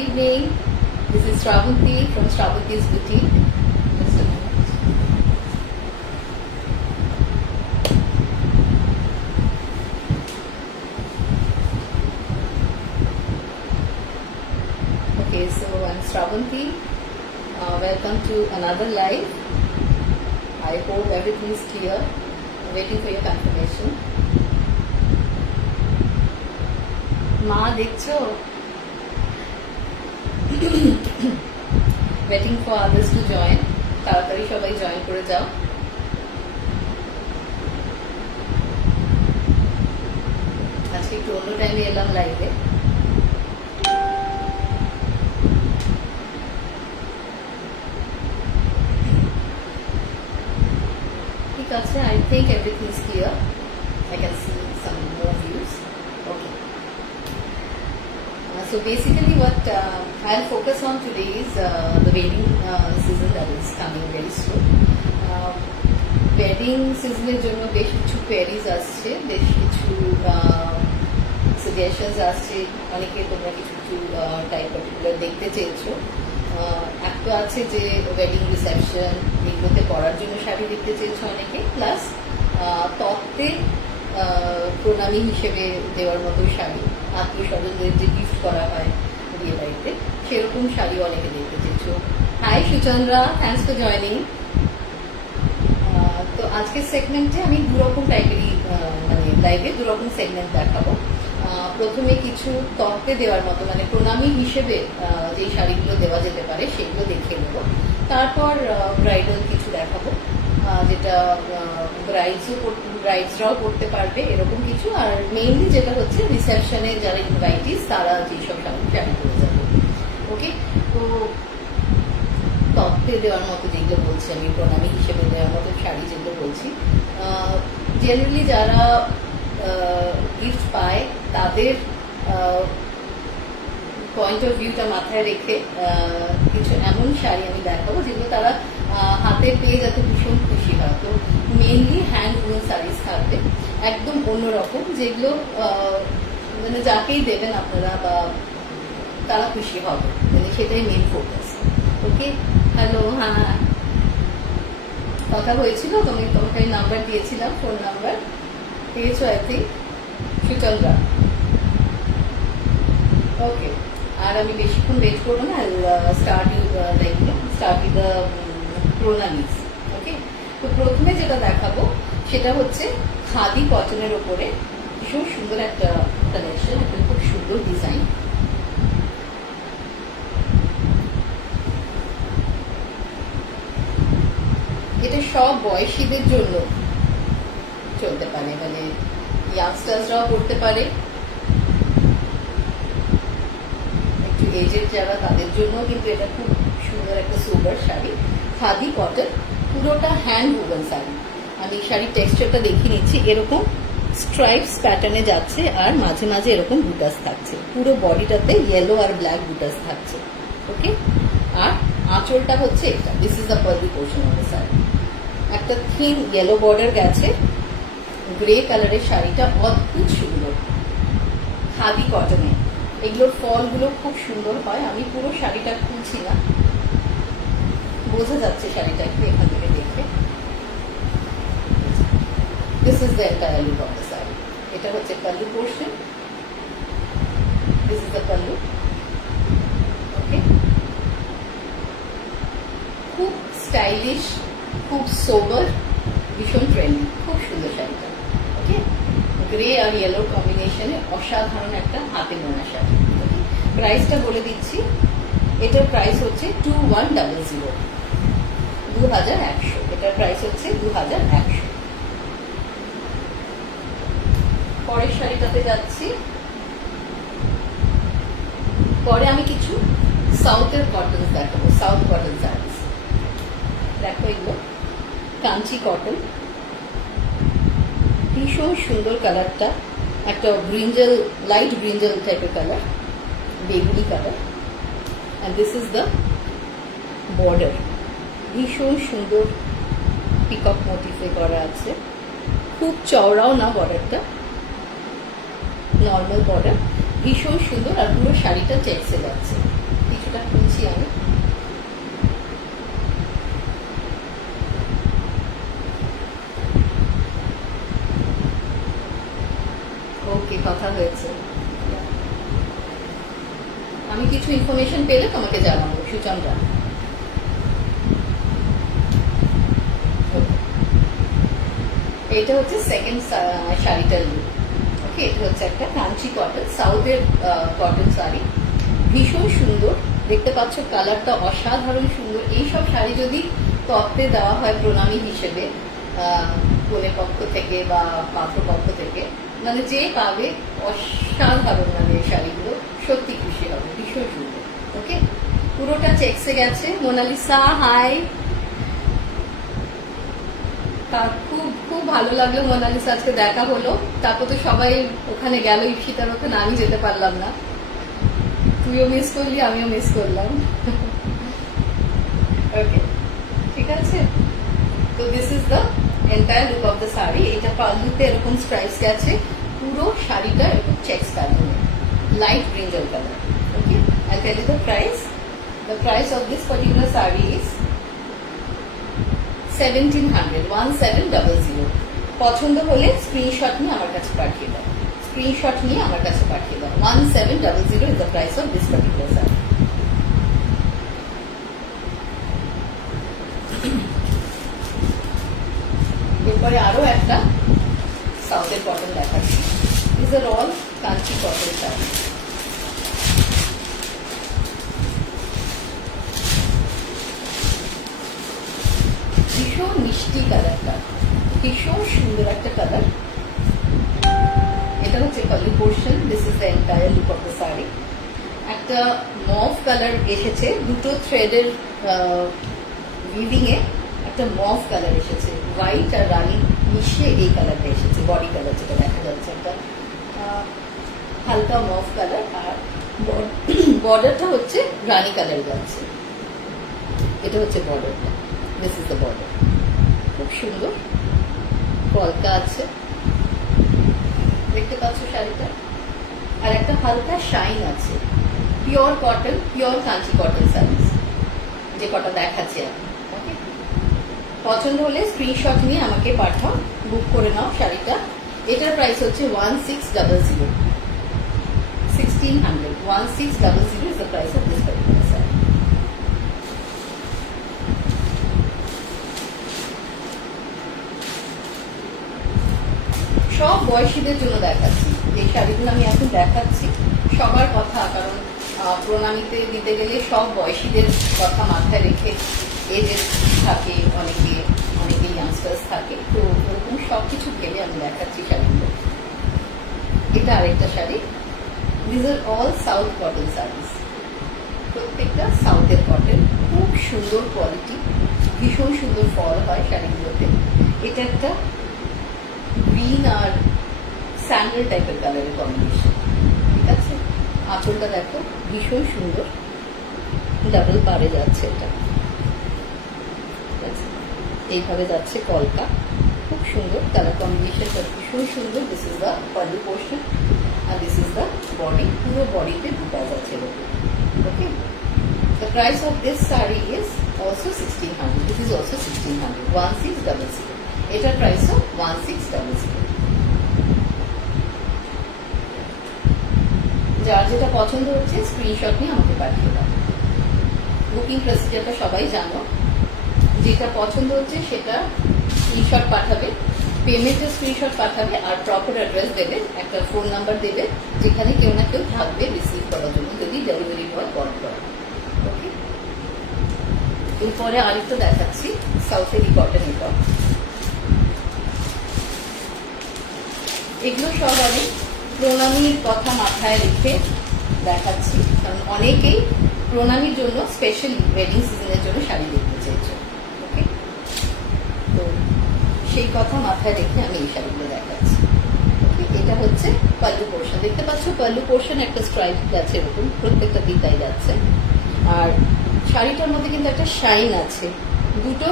evening. This is Shravanti from Shravanti's Boutique. Just a minute. Okay, so I'm Shravanti. Welcome to another live. I hope everything is clear. I'm waiting for your confirmation. Ma, dekho? Waiting for others to join. তাড়াতাড়ি সবাই join করে যাও। আজকে একটু অন্য টাইমে এলাম লাইভে। ঠিক আছে, I think everything is clear. I can see some more views. Okay. So basically what I'll focus on today is the wedding season that is coming very soon. Wedding season এর জন্য বেশ কিছু queries আসছে, বেশ কিছু suggestions আসছে, অনেকে তোমরা কিছু কিছু টাইপ পার্টিকুলার দেখতে চেয়েছো। একটা আছে যে ওয়েডিং রিসেপশন এগুলোতে পরার জন্য শাড়ি দেখতে চেয়েছো অনেকে, প্লাস তত্ত্বে প্রণামী হিসেবে দেওয়ার মতো শাড়ি, আত্মীয় স্বজনদের যে গিফট করা হয় বিয়ে বাড়িতে সেরকম শাড়ি অনেকে দেখতে চেয়েছো। Hi Suchandra, thanks for joining. তো আজকের সেগমেন্টে আমি দুরকম টাইপেরই মানে লাইভে দুরকম সেগমেন্ট দেখাবো। প্রথমে কিছু তত্ত্বে দেওয়ার মতো মানে প্রণামী হিসেবে যে শাড়িগুলো দেওয়া যেতে পারে সেগুলো দেখিয়ে নেব। তারপর ব্রাইডাল কিছু দেখাবো, যেটা ব্রাইডসরাও পড়তে পারবে এরকম কিছু। আর মেইনলি যেটা হচ্ছে রিসেপশনে যারা ইনভাইটিস তারা যেসব শাড়ি পরে যাবে। ওকে, তো তত্ত্বে দেওয়ার মতো যেগুলো বলছি আমি, প্রণামী হিসেবে দেওয়ার মতো শাড়ি যেগুলো বলছি, জেনারেলি যারা গিফট পায় তাদের পয়েন্ট অফ ভিউটা মাথায় রেখে কিছু এমন শাড়ি আমি দেখাবো যেগুলো তারা হাতে পেয়ে যাতে ভীষণ খুশি হয়। তো মেইনলি হ্যান্ড উইন শাড়িজ থাকবে, একদম অন্যরকম, যেগুলো মানে যাকেই দেবেন আপনারা বা তারা খুশি হবে, মানে সেটাই মেইন ফোকাস। ওকে, হ্যালো, হ্যাঁ কথা হয়েছিল, তোমাকে আমি নাম্বার দিয়েছিলাম, ফোন নাম্বার পেয়েছো আই থিঙ্ক, সুচন্দ্রা। ওকে, আর আমি বেশিক্ষণ ওয়েট করবো না, স্টার্ট উইথ দ্য প্রণামিজ। ওকে, তো প্রথমে যেটা দেখাবো সেটা হচ্ছে খাদি কটনের ওপরে ভীষণ সুন্দর একটা কালেকশন, একটা খুব সুন্দর ডিজাইন। এটা সব বয়সীদের জন্য চলতে পারে, মানে ইয়াংস্টার্সরাও পড়তে পারে, একটু এজেড যারা তাদের জন্য কিন্তু এটা খুব সুন্দর একটা সোবার শাড়ি। খাদি কটন, পুরোটা হ্যান্ড উভেন শাড়ি। আমি শাড়ির টেক্সচারটা দেখিয়ে নিচ্ছি, এরকম স্ট্রাইপস প্যাটার্নে যাচ্ছে আর মাঝে মাঝে এরকম বুটাস থাকছে, পুরো বডিটাতে ইয়েলো আর ব্ল্যাক বুটাস থাকছে। ওকে, আর আঁচলটা হচ্ছে এটা, this is the Parli portion of the sari. একটা থিন ইয়েলো বর্ডার গেছে, গ্রে কালারের শাড়িটা অদ্ভুত সুন্দর, খাদি কটনে। এগুলোর ফলগুলো খুব সুন্দর হয়। আমি পুরো শাড়িটা খুলছি না, বোঝা যাচ্ছে শাড়িটা একটু এখান থেকে দেখে। This is the entire look of the sari. এটা হচ্ছে pallu portion, this is the pallu. Okay, খুব স্টাইলিশ, খুব সোবার, ভীষণ ট্রেন্ডি, খুব সুন্দর শাড়িটা। ওকে, গ্রে আর ইয়েলোর কম্বিনেশনে অসাধারণ একটা হাতে বোনা শাড়ি। প্রাইসটা বলে দিচ্ছি, এটার প্রাইস হচ্ছে 2100, 2100। এটার প্রাইস হচ্ছে 2100। পরের শাড়িটাতে যাচ্ছি। পরে আমি কিছু সাউথের কটন দেখাবো, সাউথ কটন শাড়ি। দেখো এগুলো কাঞ্চি কটন, ভীষণ সুন্দর কালারটা, একটা ব্রিঞ্জাল, লাইট ব্রিঞ্জাল টাইপের কালার, বেগুনি colour. And this is the border, ভীষণ সুন্দর পিকক মোটিফে করা আছে, খুব চওড়াও না বর্ডারটা, নর্মাল বর্ডার, ভীষণ সুন্দর। আর পুরো শাড়িটা চেক্সে যাচ্ছে, টিস্যুটা খুলছি আমি। ওকে, কথা হয়েছে। আমি কিছু ইনফরমেশন পেলে তোমাকে জানাবো সুচন্দ্রা। এটা হচ্ছে সেকেন্ড শাড়িটার লুক। ওকে, এটা হচ্ছে একটা কাঞ্চি কটন, সাউথের কটন শাড়ি, ভীষণ সুন্দর। দেখতে পাচ্ছ কালারটা অসাধারণ সুন্দর। এইসব শাড়ি যদি তত্ত্বে দেওয়া হয় প্রণামী হিসেবে কনে পক্ষ থেকে বা পাত্র পক্ষ থেকে, মানে যে পাবে অসাধারণ, মানে এই শাড়িগুলো সত্যি খুশি হবে, ভীষণ সুন্দর। ওকে, পুরোটা চেক্সে গেছে। মোনালিসা হাই, খুব খুব ভালো লাগলো মোনালিসা, আজকে দেখা হলো। তারপর তো সবাই ওখানে গেল, ইপসিতার ওখানে, আমি যেতে পারলাম না। তুইও মিস করলি, আমিও মিস করলাম। ওকে, ঠিক আছে। তো this is the entire look of the sari. এটা পাল্লুতে এরকম স্ট্রাইপস গেছে, পুরো শাড়িটা এরকম checks pattern, light brinjal colour. Okay, I tell you the price. The price of this particular sari is 1700। পছন্দ হলে স্ক্রিনশট নিয়ে আমার কাছে পাঠিয়ে দাও, স্ক্রিনশট নিয়ে আমার কাছে পাঠিয়ে দাও। 1700 is the price of this particular sari. এরপরে আরো একটা সাউথের কটন দেখাচ্ছি। This are all Kanchi cotton sari. ভীষণ মিষ্টি কালারটা, ভীষণ সুন্দর একটা কালার। এটা হচ্ছে pallu portion. This is the entire look of the sari. একটা মভ কালার এসেছে, দুটো থ্রেডের উইভিং এ একটা মভ কালার এসেছে, হোয়াইট আর রানি মিশিয়ে এই কালারটা এসেছে। বডি কালার যেটা দেখা যাচ্ছে, একটা হালকা মভ কালার, আর বর্ডারটা হচ্ছে রানি কালার যাচ্ছে। এটা হচ্ছে বর্ডারটা, দিস ইজ দ্য বর্ডার। খুব সুন্দর কলকা আছে, দেখতে পাচ্ছ শাড়িটা। আর একটা হালকা শাইন আছে। Pure cotton, pure Kanchi cotton sari, যে কটা দেখাচ্ছি আমি। ওকে, পছন্দ হলে স্ক্রিনশট নিয়ে আমাকে পাঠাও, বুক করে নাও শাড়িটা। এটার প্রাইস হচ্ছে 1600। 1600 is the price of this particular saree. সব বয়সীদের জন্য দেখাচ্ছি এই শাড়িগুলো, আমি এখন দেখাচ্ছি সবার কথা, কারণ প্রণামীতে দিতে গেলে সব বয়সীদের কথা মাথায় রেখে, এজের থাকে অনেকে, অনেকে ইয়াংস্টার্স থাকে, তো ওরকম সব কিছু ভেবে আমি দেখাচ্ছি শাড়িগুলো। এটা আরেকটা sari. This are all south cotton saris, প্রত্যেকটা সাউথের কটন, খুব সুন্দর কোয়ালিটি, ভীষণ সুন্দর ফল হয় শাড়িগুলোতে। এটা একটা গ্রিন আর স্যান্ডেল টাইপের কালারের কম্বিনেশন, ঠিক আছে। আঁচলটা দেখো, ভীষণ সুন্দর, ডাবল পারে যাচ্ছে এটা, ঠিক আছে। এইভাবে যাচ্ছে কলকা, খুব সুন্দর কালার কম্বিনেশনটা, ভীষণ সুন্দর। This is the pallu portion আর দিস ইজ দ্য বডি। পুরো বডিতে বুটা যাচ্ছে এরকম। Okay, the price of this sari is also 1600। This is also 1600, 1600। এটার প্রাইসও 1600। যার যেটা পছন্দ হচ্ছে স্ক্রিনশট নিয়ে আমাকে পাঠিয়ে দাও। বুকিং প্রসিজারটা সবাই জানো, যেটা পছন্দ হচ্ছে সেটা স্ক্রিনশট পাঠাবে, পেমেন্টের স্ক্রিনশট পাঠাবে, আর প্রপার অ্যাড্রেস দেবে, একটা ফোন নাম্বার দেবে, যেখানে কেউ না কেউ থাকবে রিসিভ করার জন্য, যদি ডেলিভারি বয় কল করে। ওকে, এরপরে আরেকটা দেখাচ্ছি সাউথের কটন। এগুলো সব আমি প্রণামীর কথা মাথায় রেখে দেখাচ্ছি, কারণ অনেকেই প্রণামীর জন্য স্পেশাল ওয়েডিং সিজনের জন্য শাড়ি দেখতে চাইছে। ওকে, তো সেই কথা মাথায় রেখে আমি এই শাড়িগুলো দেখাচ্ছি। ওকে, এটা হচ্ছে পাল্লু পোর্শন, দেখতে পাচ্ছ পাল্লু পোর্শন একটা স্ট্রাইপ যাচ্ছে এরকম, প্রত্যেকটা দিকটাই যাচ্ছে। আর শাড়িটার মধ্যে কিন্তু একটা শাইন আছে, দুটো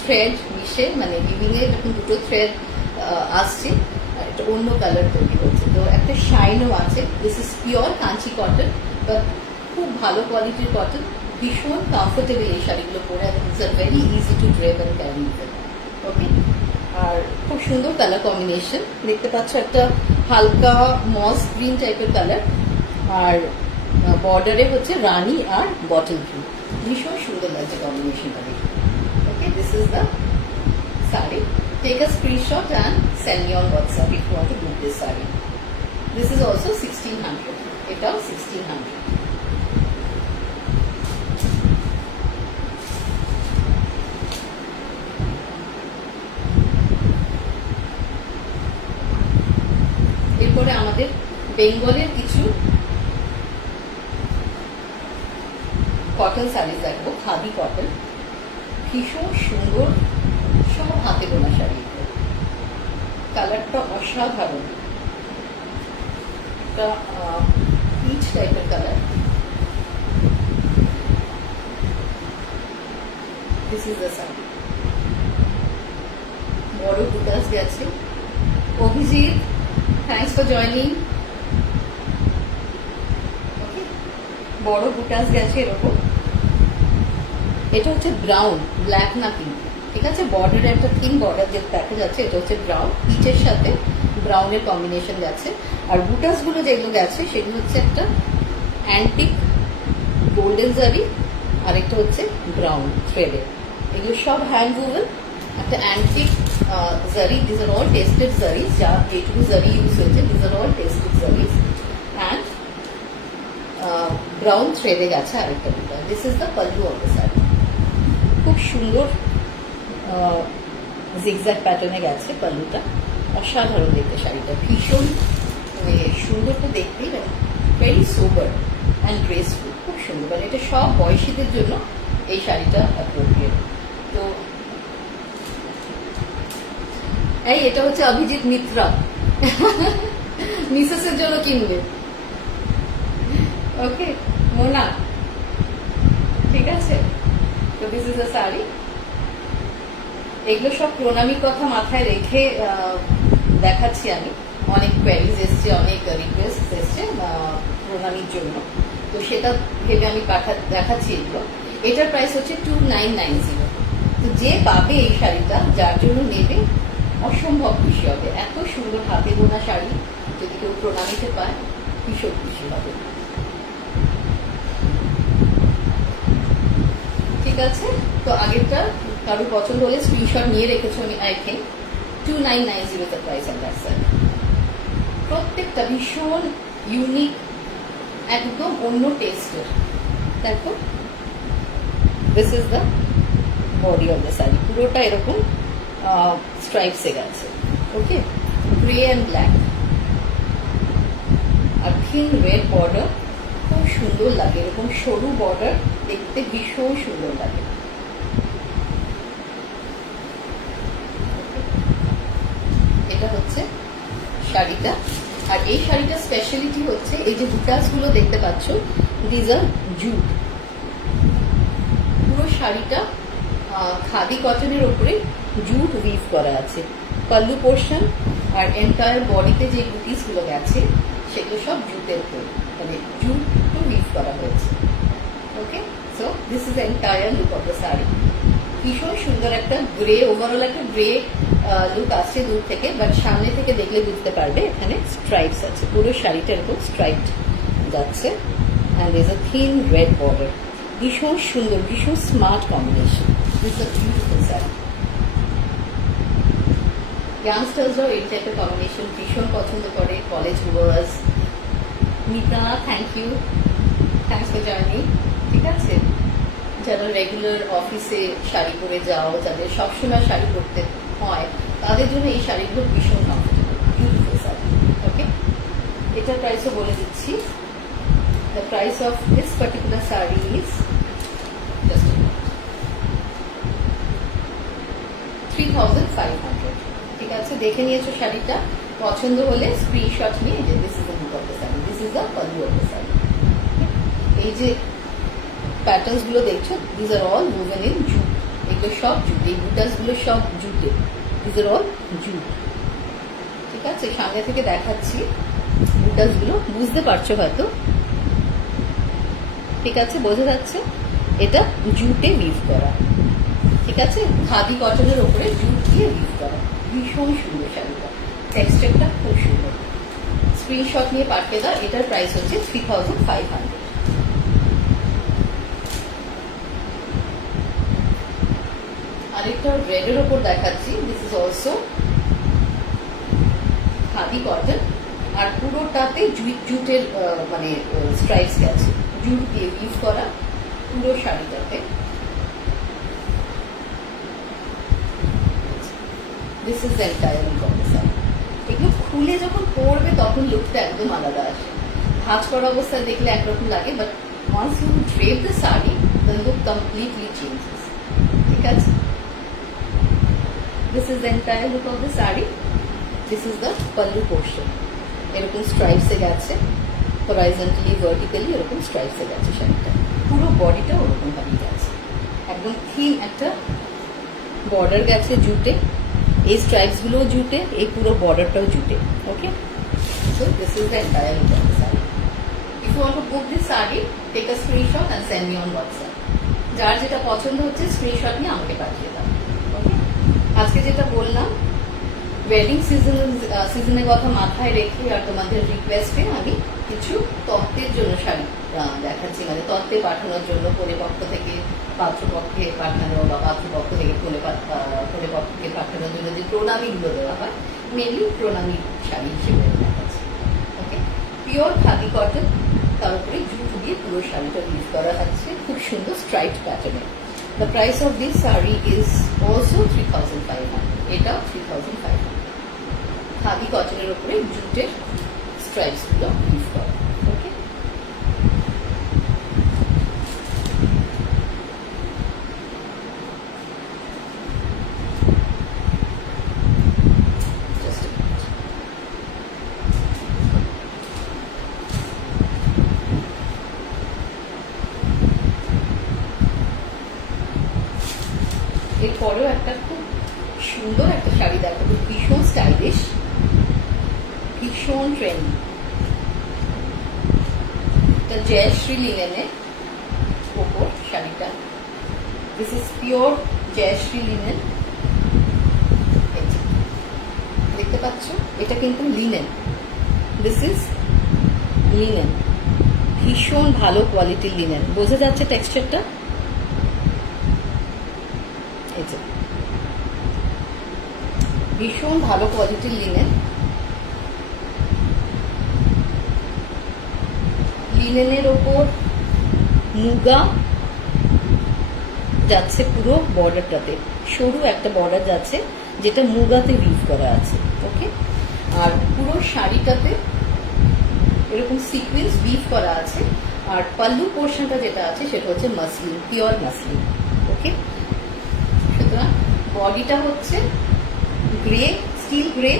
থ্রেড মিশে, মানে বিভিন্ন এরকম দুটো থ্রেড আসছে, একটা অন্য কালার তৈরি হচ্ছে, তো একটা শাইনও আছে। This is pure Kanchi cotton, বা খুব ভালো কোয়ালিটির কটন, ভীষণ কমফোর্টেবল এই শাড়িগুলো পরে, it's are very easy to drape and carry. Okay, আর খুব সুন্দর কালার কম্বিনেশন দেখতে পাচ্ছ, একটা হালকা মস গ্রিন টাইপের কালার, আর বর্ডারে হচ্ছে রানী আর বটল গ্রিন, ভীষণ সুন্দর লাগছে কম্বিনেশনটা দেখে। Okay, this is the sari. Take a screenshot and send me on WhatsApp if you want to book this sari. This is also 1600, এটাও 1600। এরপরে আমাদের বেঙ্গলের কিছু কটন শাড়ি দেখবো, খাদি কটন, ভীষণ সুন্দর, সব হাতে বোনা শাড়ি, কালারটা অসাধারণ, একটা পিচ টাইপের colour. This is the sari, বড় বুটাস গেছে। Abhijit, thanks for joining. Okay, বড় বুটাস গেছে এরকম। এটা হচ্ছে ব্রাউন, ব্ল্যাক না পিঙ্ক, ঠিক আছে। বর্ডারে একটা থিন বর্ডার যে দেখা যাচ্ছে, এটা হচ্ছে ব্রাউন, পিচের সাথে ব্রাউনের কম্বিনেশন গেছে। আর বুটাস গুলো যেগুলো গেছে সেগুলো হচ্ছে একটা অ্যান্টিক গোল্ডেন জারি, আর একটা হচ্ছে ব্রাউন থ্রেডের। এগুলো সব হ্যান্ড ওভেন, একটা antique zari. This are all tested zaris, যা যেটুকু জারি ইউজ হয়েছে, this are all tested zaris, and brown থ্রেডে গেছে আরেকটা বুটা। This is the pallu of the sari, খুব সুন্দর জিগজ্যাগ প্যাটার্নে গেছে পাল্লুটা, অসাধারণ দেখতে শাড়িটা, ভীষণ সুন্দর তো দেখতেই, ভেরি সোবার অ্যান্ড গ্রেসফুল, খুব সুন্দর। মানে এটা সব বয়সীদের জন্য এই শাড়িটা অ্যাপ্রোপ্রিয়েট। তো এই এটা হচ্ছে অভিজিৎ মিত্রা, মিসেসের জন্য কিনবে। ওকে মোনা, ঠিক আছে। তো দিস ইজ দ্য শাড়ি। এগুলো সব প্রণামীর কথা মাথায় রেখে দেখাচ্ছি আমি। অনেক কোয়ারিজ এসছে, অনেক রিকোয়েস্ট এসছে প্রণামীর জন্য, তো সেটা ভেবে আমি দেখাচ্ছি এগুলো। এটার প্রাইস হচ্ছে 2990। তো যে পাবে এই শাড়িটা, যার জন্য নেবে, অসম্ভব খুশি হবে। এত সুন্দর হাতে বোনা শাড়ি যদি কেউ প্রণামীতে পায়, ভীষণ খুশি হবে। ঠিক আছে, তো আগেরটা কারোর পছন্দ হলে স্ক্রিনশট নিয়ে রেখেছো, আমি I think 2990 the price and that's it. প্রত্যেকটা ভীষণ ইউনিক, একদম অন্য টেস্টের। দেখো, this is the body of the sari, পুরোটা এরকম স্ট্রাইপসে গেছে। ওকে, গ্রে অ্যান্ড ব্ল্যাক, আর থিন রেড বর্ডার, খুব সুন্দর লাগে। এরকম সরু বর্ডার দেখতে ভীষণ সুন্দর লাগে। এটা হচ্ছে শাড়িটা। আর এই শাড়িটার স্পেশালিটি হচ্ছে এই যে বুটাস গুলো দেখতে পাচ্ছ, দিজ আর জুট। পুরো শাড়িটা খাদি কটনের উপরে জুট উইভ করা আছে। পাল্লু পোর্শন আর এন্টায়ার বডিতে যে বুটিস গুলো গেছে, সেগুলো সব জুটের তৈরি, মানে জুট উইভ করা হয়েছে। Okay, so this is the entire look of the sari. ভীষণ সুন্দর একটা গ্রে, ওভারঅল একটা গ্রে লুক আসছে দূর থেকে, বাট সামনে থেকে দেখলে বুঝতে পারবে এখানে স্ট্রাইপস আছে। পুরো শাড়িটা এরকম স্ট্রাইপড যাচ্ছে, and is a thin red border. ভীষণ সুন্দর, ভীষণ smart combination. This a beautiful sari. ইয়াংস্টার্সরাও এই টাইপের কম্বিনেশন ভীষণ পছন্দ করে, college goers. Mita, thank you, thanks for joining. ঠিক আছে, যারা রেগুলার অফিসে শাড়ি পরে যাও, যাদের সবসময় শাড়ি পরতে হয়, তাদের জন্য এই শাড়িগুলো ভীষণ কমফোর্টেবল, বিউটিফুল শাড়ি। ওকে, এটার প্রাইসও বলে দিচ্ছি। The price of this particular sari is just 3500। ঠিক আছে, দেখে নিয়েছো শাড়িটা, পছন্দ হলে স্ক্রিনশট নিয়ে, যে this is the look of the sari, this is the pallu of the sari. এই যে প্যাটার্নস গুলো দেখছো, this are all woven in jute. এগুলো সব জুট, এই বুটাস গুলো সব জুটে, দিস আর অল জুট। ঠিক আছে, সামনে থেকে দেখাচ্ছি বুটাস গুলো, বুঝতে পারছো হয়তো। ঠিক আছে, বোঝা যাচ্ছে? এটা জুটে উইভ করা, ঠিক আছে, খাদি কটনের ওপরে জুট দিয়ে উইভ করা, ভীষণ সুন্দর শাড়িটা, টেক্সচারটা খুব সুন্দর। স্ক্রিনশট নিয়ে পাঠিয়ে দাও। এটার প্রাইস হচ্ছে 3500। আরেকটা রেডের ওপর দেখাচ্ছি। This is also khadi cotton, আর পুরোটাতে জুটের মানে স্ট্রাইপস গেছে, জুট দিয়ে উইভ করা পুরো শাড়িটাতে। This is entire look of the sari. এগুলো খুলে যখন পরবে তখন লুকটা একদম আলাদা আসে। ভাঁজ করা অবস্থায় দেখলে একরকম লাগে, but once you drape the sari the look completely changes, ঠিক আছে? This is the entire look of the sari. This is the pallu portion. এরকম স্ট্রাইপসে গেছে, হরাইজন্টালি ভার্টিক্যালি এরকম স্ট্রাইপসে গেছে শাড়িটা। পুরো বডিটা ওরকম ভাবে গেছে, একদম থিন একটা বর্ডার গেছে জুটে, এই স্ট্রাইপস গুলো জুটে, এই পুরো বর্ডারটাও জুটে। Okay, so this is the entire look of the sari. If you want to book this sari, take a screenshot and send me on WhatsApp. যার যেটা পছন্দ হচ্ছে স্ক্রিনশট নিয়ে আমাকে পাঠিয়ে দাও। ওকে, আজকে যেটা বললাম ওয়েডিং সিজনের কথা মাথায় রেখে আর তোমাদের রিকোয়েস্টে আমি কিছু তত্ত্বের জন্য শাড়ি দেখাচ্ছি, মানে তত্ত্বে পাঠানোর জন্য কোনে পক্ষ থেকে পাত্রপক্ষে পাঠানো বা পাত্রপক্ষ থেকে কোনে পক্ষকে পাঠানোর জন্য যে প্রণামীগুলো দেওয়া হয়, মেনলি প্রণামী শাড়ি হিসেবে দেখাচ্ছি। ওকে, পিওর খাদি কটন, তার উপরে জুট দিয়ে পুরো শাড়িটা ইউজ করা হচ্ছে খুব সুন্দর স্ট্রাইপড প্যাটার্নে। The price of this saree is also 3500. এটাও 3500। খাদি কটনের উপরে জুটের স্ট্রাইপস গুলো ইউজ করা। ওকে, এরপরেও একটা খুব সুন্দর একটা শাড়ি দেখাবো, ভীষণ স্টাইলিশ, ভীষণ ট্রেন্ডি। এটা জয়শ্রী লিনেনের ওপর শাড়িটা। This is pure Jayashree linen. দেখতে পাচ্ছ, এটা কিন্তু লিনেন। দিস ইজ লিনেন, ভীষণ ভালো কোয়ালিটির লিনেন। বোঝা যাচ্ছে টেক্সচারটা? ভীষণ ভালো কোয়ালিটির লিনেন। লিনেনের ওপর মুগা যাচ্ছে পুরো বর্ডারটাতে, সরু একটা বর্ডার যাচ্ছে যেটা মুগাতে উইভ করা আছে। ওকে, আর পুরো শাড়িটাতে এরকম সিকোয়েন্স উইভ করা আছে, আর পাল্লু পোর্শনটা যেটা আছে সেটা হচ্ছে মাসলিন, পিওর মাসলিন। ওকে, সুতরাং বডিটা হচ্ছে গ্রে, স্টিল গ্রে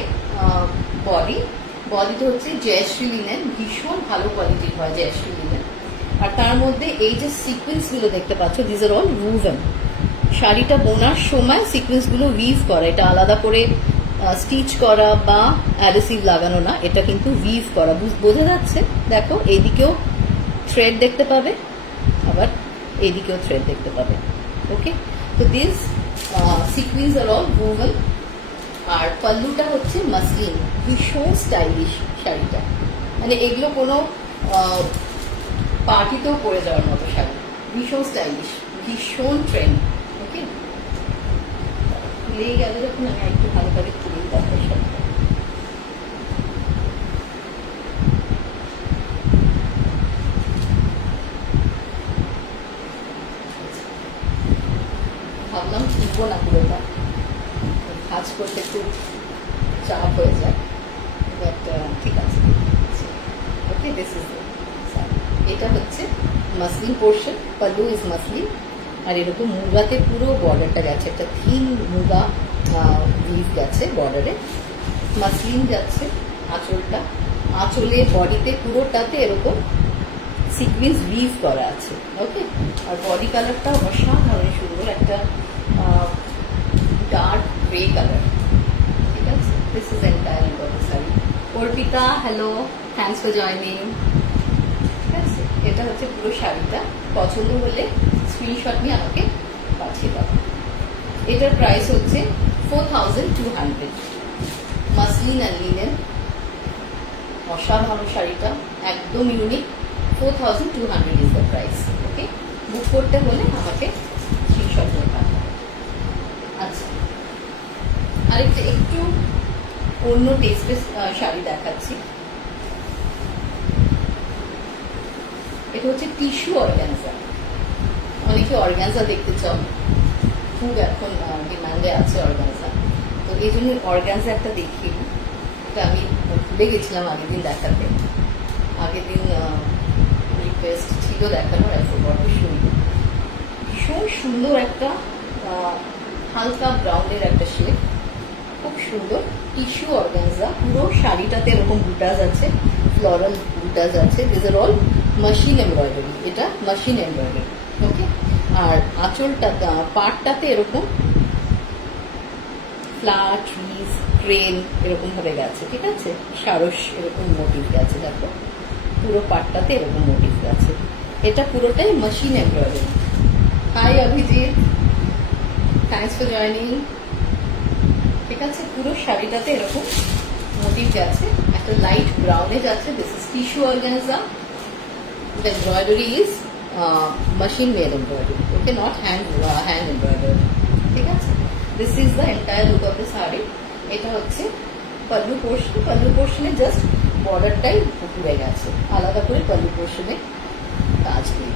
বডিটা হচ্ছে জয়শ্রী লিনেন, ভীষণ ভালো কোয়ালিটির হয় জয়শ্রী লিনেন। আর তার মধ্যে এই যে সিকোয়েন্স গুলো দেখতে পাচ্ছ, দিস আর অল উভেন। শাড়িটা বোনার সময় সিকোয়েন্স গুলো উইভ করা, এটা আলাদা করে স্টিচ করা বা অ্যাডহেসিভ লাগানো না, এটা কিন্তু উইভ করা। বোঝা যাচ্ছে? দেখো, এইদিকেও থ্রেড দেখতে পাবে, আবার এইদিকেও থ্রেড দেখতে পাবে। ওকে, তো this sequence are all woven. আর পাল্লুটা হচ্ছে মাসলিন, ভীষণ স্টাইলিশ শাড়িটা, মানে এগুলো কোনো পার্টিতেও পরে যাওয়ার মতো শাড়ি, ভীষণ স্টাইলিশ, ভীষণ ট্রেন্ড। ওকে, খুলেই গেল যখন, আমি একটু ভালো করে খুলেই দেখার শাড়িটা। ভাবলাম কিনবো না পুরোটা, কাজ করতে খুব চাপ হয়ে যায়, বাট ঠিক আছে। ওকে, দিস ইজ এটা হচ্ছে muslin portion, pallu is muslin, আর এরকম মুগাতে পুরো বর্ডারটা গেছে, একটা থিন মুগা উইভ গেছে বর্ডারে, মাসলিন যাচ্ছে আঁচলটা, আঁচলে বডিতে পুরোটাতে এরকম সিকোয়েন্স উইভ করা আছে। ওকে, আর বডি কালারটা অসাধারণ সুন্দর, একটা ডার্ক গ্রে কালার। ঠিক আছে, this is entire look of the sari. Arpita, hello, thanks for joining. ঠিক আছে। এটা হচ্ছে পুরো শাড়িটা। পছন্দ হলে স্ক্রিনশট নিয়ে আমাকে পাঠিয়ে দাও। এটার প্রাইস হচ্ছে 4200। মাসলিন আর লিনেন, অসাধারণ শাড়িটা, একদম unique. 4200 is the price. Okay, book করতে হলে আমাকে স্ক্রিনশট নিয়ে পাঠাও। আচ্ছা, আরেকটা একটু অন্য টেস্টের শাড়ি দেখাচ্ছি। এটা হচ্ছে টিস্যু অর্গানজা। অনেকে অর্গানজা দেখতে চাও, খুব এখন ডিমান্ডে আছে অর্গানজা, তো এই জন্য অর্গানজা একটা দেখিয়ে। এটা আমি ভুলে গেছিলাম আগের দিন দেখাতে, আগের দিন রিকোয়েস্ট ছিল দেখানোর, এখন ভীষণ ভীষণ সুন্দর একটা হালকা ব্রাউনের একটা শেড, খুব সুন্দর টিস্যু অর্গানজা। পুরো শাড়িটাতে এরকম বুটাজ আছে, ফ্লোরাল বুটাজ আছে। This are all machine embroidery, এটা মেশিন এমব্রয়ডারি। ওকে, আর আঁচলটা পাটটাতে এরকম ফ্লাওয়ার, ট্রিজ, ক্রেন এরকম ভাবে গেছে, ঠিক আছে, সারস এরকম মোটিভ গেছে। দেখো পুরো পাটটাতে এরকম মোটিভ গেছে। এটা পুরোটাই machine embroidery. Hi Abhijit, thanks for joining. ঠিক আছে, পুরো শাড়িটাতে এরকম মোটিভ গেছে, একটা লাইট ব্রাউনে যাচ্ছে। This is tissue organza. The embroidery is machine made embroidery, okay, not hand embroidered. ঠিক আছে, this is the entire look of the saree. এটা হচ্ছে পাল্লু পোর্শন। পাল্লু পোর্শনে জাস্ট বর্ডারটাই ঘুরে গেছে, আলাদা করে পাল্লু পোর্শনে কাজ নেই।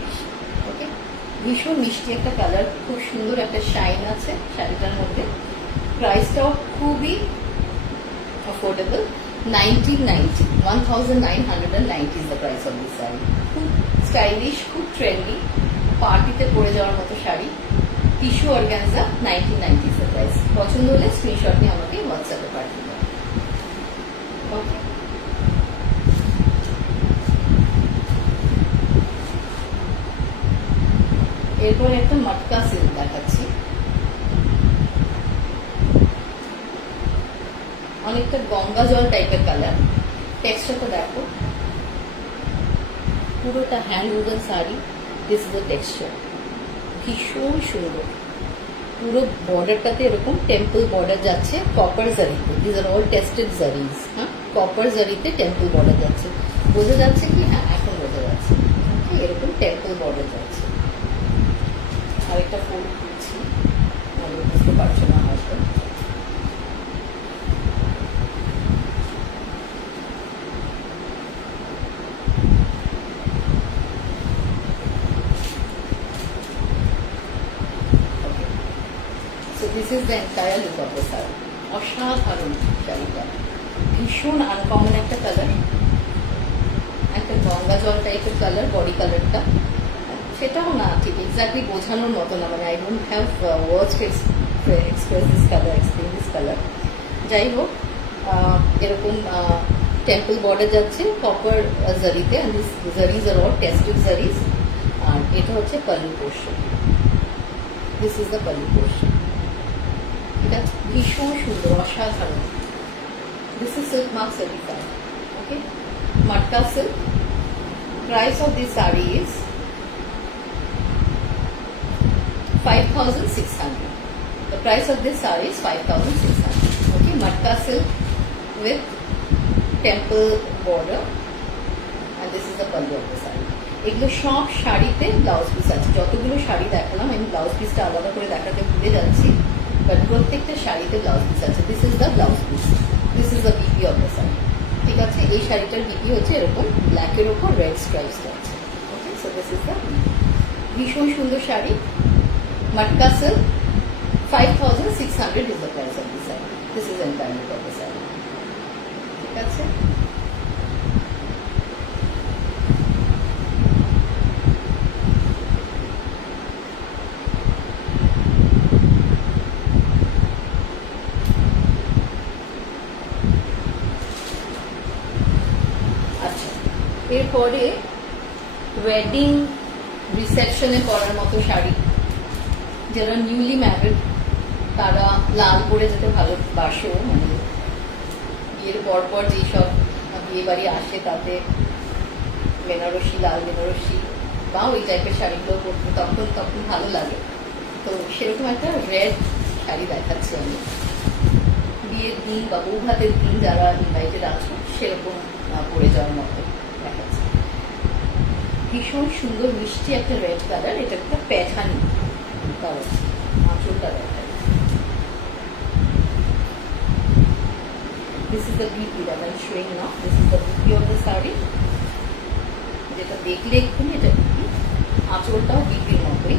ওকে, ভীষণ মিষ্টি একটা কালার, খুব সুন্দর একটা শাইন আছে শাড়িটার মধ্যে। প্রাইসটাও খুবই affordable, 1990 is the price of this saree. খুব স্টাইলিশ, খুব ট্রেন্ডি, পার্টিতে পরে যাওয়ার মতো sari. Tissue organza, 1990 is the price. পছন্দ হলে স্ক্রিনশট নিয়ে আমাকে হোয়াটসঅ্যাপে পাঠিয়ে দাও। ওকে, এরপর একটা মটকা সিল্ক দেখাচ্ছি। অনেকটা গঙ্গা জল টাইপের কালার। টেক্সচারটা দেখো, পুরোটা hand woven sari. This is the texture, ভীষণ সুন্দর। পুরো বর্ডারটাতে এরকম টেম্পল বর্ডার যাচ্ছে কপার জারিতে। This are all tested zaris. হ্যাঁ, কপার জারিতে টেম্পল বর্ডার যাচ্ছে। বোঝা যাচ্ছে কি? হ্যাঁ, এখন বোঝা যাচ্ছে। এরকম টেম্পল বর্ডার যাচ্ছে। আরেকটা ফোল্ড করছি, বুঝতে পারছো না হয়তো। This is the entire look of the sari. অসাধারণ শাড়িটা, ভীষণ আনকমন একটা কালার, একটা গঙ্গা জল টাইপের কালার বডি কালারটা। সেটাও না ঠিক এক্স্যাক্টলি বোঝানোর মতো না, মানে I don't have words to express this colour, explain this colour. যাই হোক, এরকম টেম্পল বর্ডার যাচ্ছে কপার জারিতে, and this zaris are all tested zaris. আর এটা হচ্ছে pallu portion. This is the pallu portion. এটা ভীষণ সুন্দর, অসাধারণ। This is silk mark certified. Okay, matka silk. Price of this sari is 5600. The price of this saree is 5600. Okay, matka silk with temple border, and this is the pallu of the saree. এগুলো সব শাড়িতে blouse piece আছে। যতগুলো শাড়ি দেখালাম আমি blouse পিসটা আলাদা করে দেখাতে ভুলে যাচ্ছি, বাট প্রত্যেকটা শাড়িতে ব্লাউজ পিস আছে। This is the blouse piece, this is the BP of the sari. ঠিক আছে, এই শাড়িটার বিপি হচ্ছে এরকম ব্ল্যাকের ওপর রেড স্ট্রাইপস আছে। ওকে, সো দিস ইজ দ্য ভীষণ সুন্দর sari. Matka silk, 5600 is the price of this saree. This is entire look of the saree. ঠিক আছে, আচ্ছা, এরপরে ওয়েডিং রিসেপশনে পরার মতো শাড়ি। যারা নিউলি ম্যারিড তারা লাল পরে যেতে ভালোবাসো, মানে বিয়ের পরপর যেসব বিয়ে বাড়ি আসে তাতে বেনারসি, লাল বেনারসি বা ওই টাইপের শাড়িগুলো পরতে তখন তখন ভালো লাগে। তো সেরকম একটা রেড শাড়ি দেখাচ্ছি আমি, বিয়ের দিন বা বউ ভাতের দিন যারা ইনভাইটেড আছো সেরকম পরে যাওয়ার মতো দেখাচ্ছি। ভীষণ সুন্দর মিষ্টি একটা রেড কালার, এটা একটা প্যাঠানি কালার, আঁচলটা দেখা। This is the beauty that I'm showing now. This is the beauty of the saree. যেটা দেখলে এক্ষুনি এটা বিপি, আঁচলটাও বিপির মতোই।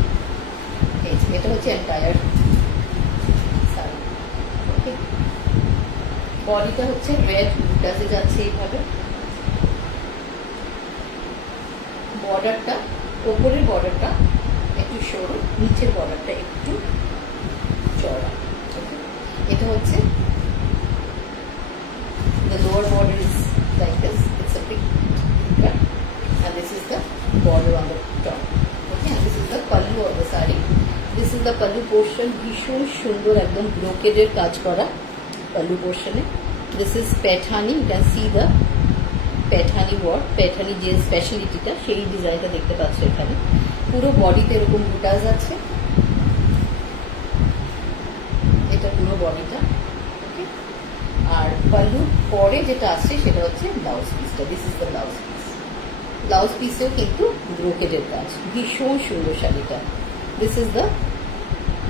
এটা হচ্ছে এন্টায়ার শাড়ি। ওকে, বডিটা হচ্ছে রেড বুটাসে যাচ্ছে এইভাবে। বর্ডারটা, ওপরের বর্ডারটা একটু সরু, নিচের বর্ডারটা একটু চড়া। এটা হচ্ছে the lower border is like this, it's a big cut, and this is the border on the top. Okay, and this is the pallu of the saree. This is the pallu portion, ভীষণ সুন্দর একদম ব্রোকেডের কাজ করা pallu portion-এ। This is Paithani, you can see the Paithani work, Paithani যে স্পেশালিটিটা সেই ডিজাইনটা দেখতে পাচ্ছ এখানে। পুরো বডিতে এরকম বুটাস আছে, এটা পুরো বডিটা। আর পাল্লুর পরে যেটা আসছে সেটা হচ্ছে ব্লাউজ পিসটা। This is the blouse piece. Blouse পিসেও কিন্তু ব্রোকেডের কাজ, ভীষণ সুন্দর শাড়িটা। দিস ইজ দ্য